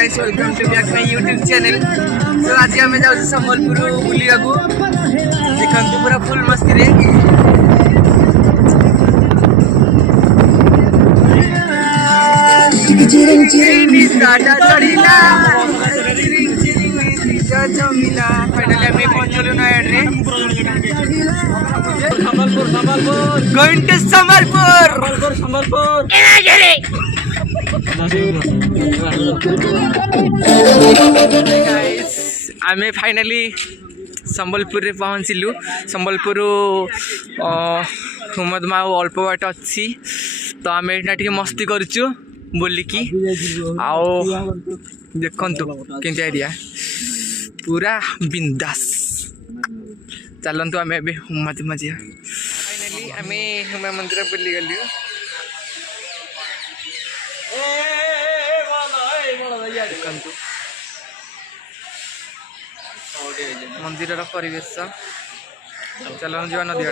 Guys welcome to back my YouTube channel. तो आज आम जाऊँ संबलपुर बुलिया को देखते पूरा फुल मस्ती रे। फाइनली आम पहुंचलु नयागढ़ गोइंग टू संबलपुर। आमे फाइनली संबलपुर रे पहुँचलु। संबलपुर हुमदमा अल्प बाट अच्छी तो आम ये मस्ती करूँ बोलिकी आओ देखंतु केंता एरिया पूरा बिंदास। चलतु आम ए हुमा तुमा जा। फाइनली आम हुमा मंदिर बुली गलु। देखंतु मंदिर परिवेश चलन जा नदी